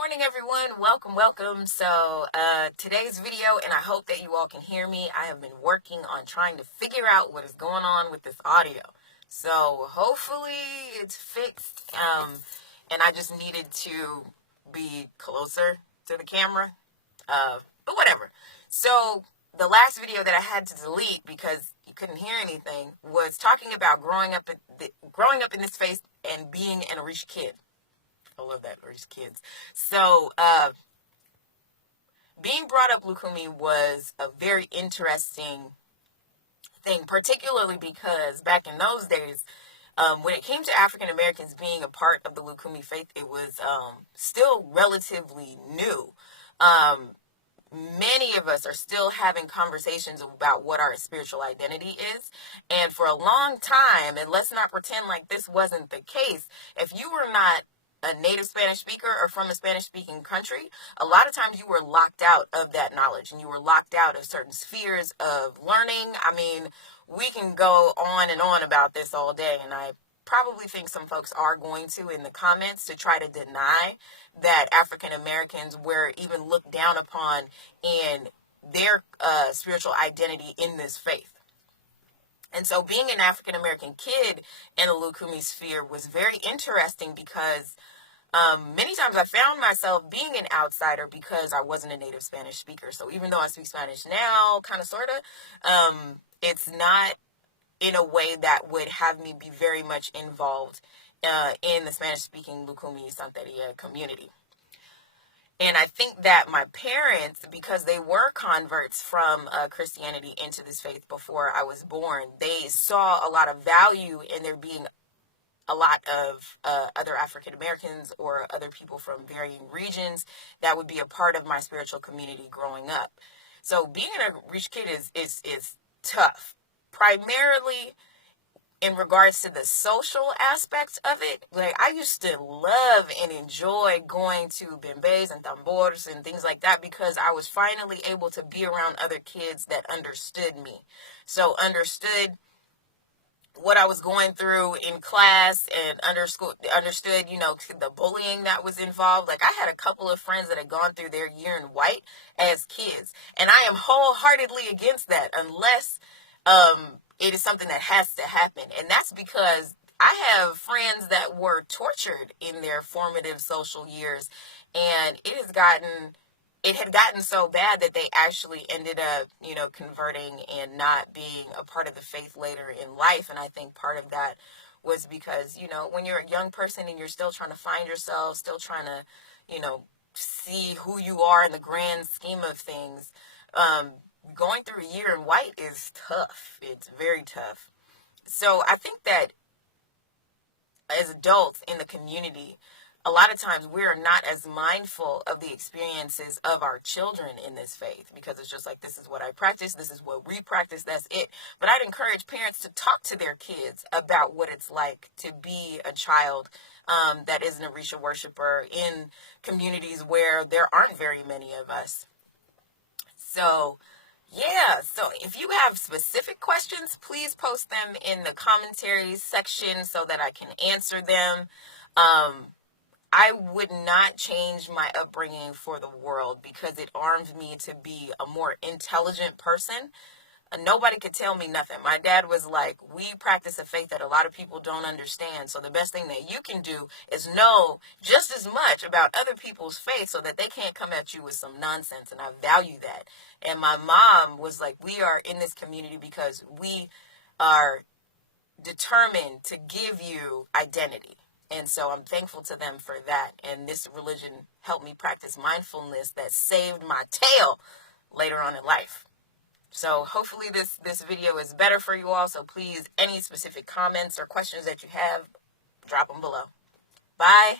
Morning everyone, welcome. Today's video, and I hope that you all can hear me. I have been working on trying to figure out what is going on with this audio. So hopefully it's fixed. And I just needed to be closer to the camera. But whatever. So the last video that I had to delete because you couldn't hear anything was talking about growing up in this space and being an Orisha kid. I love that, Orisha kids. Being brought up Lukumi was a very interesting thing, particularly because back in those days, when it came to African Americans being a part of the Lukumi faith, it was still relatively new. Many of us are still having conversations about what our spiritual identity is. And for a long time, and let's not pretend like this wasn't the case, if you were not a native Spanish speaker or from a Spanish speaking country, a lot of times you were locked out of that knowledge and you were locked out of certain spheres of learning. I mean, we can go on and on about this all day, and I probably think some folks are going to in the comments to try to deny that African Americans were even looked down upon in their spiritual identity in this faith. And so being an African American kid in a Lukumi sphere was very interesting because many times I found myself being an outsider because I wasn't a native Spanish speaker. So even though I speak Spanish now, kind of, sort of, it's not in a way that would have me be very much involved in the Spanish-speaking Lukumi Santeria community. And I think that my parents, because they were converts from Christianity into this faith before I was born, they saw a lot of value in there being a lot of other African Americans or other people from varying regions that would be a part of my spiritual community growing up. So being a rich kid is tough, primarily in regards to the social aspects of it. Like, I used to love and enjoy going to bembes and tambors and things like that because I was finally able to be around other kids that understood me. So understood what I was going through in class and understood, the bullying that was involved. Like, I had a couple of friends that had gone through their year in white as kids, and I am wholeheartedly against that unless it is something that has to happen. And that's because I have friends that were tortured in their formative social years, and it had gotten so bad that they actually ended up, converting and not being a part of the faith later in life. And I think part of that was because, when you're a young person and you're still trying to find yourself, still trying to, see who you are in the grand scheme of things, going through a year in white is tough. It's very tough. So I think that as adults in the community, a lot of times we're not as mindful of the experiences of our children in this faith because it's just like, this is what I practice, this is what we practice, that's it. But I'd encourage parents to talk to their kids about what it's like to be a child that is an Orisha worshiper in communities where there aren't very many of us. So if you have specific questions, please post them in the commentaries section so that I can answer them. I would not change my upbringing for the world because it armed me to be a more intelligent person. Nobody could tell me nothing. My dad was like, we practice a faith that a lot of people don't understand. So the best thing that you can do is know just as much about other people's faith so that they can't come at you with some nonsense. And I value that. And my mom was like, we are in this community because we are determined to give you identity. And so I'm thankful to them for that. And this religion helped me practice mindfulness that saved my tail later on in life. So hopefully this video is better for you all. So please, any specific comments or questions that you have, drop them below. Bye.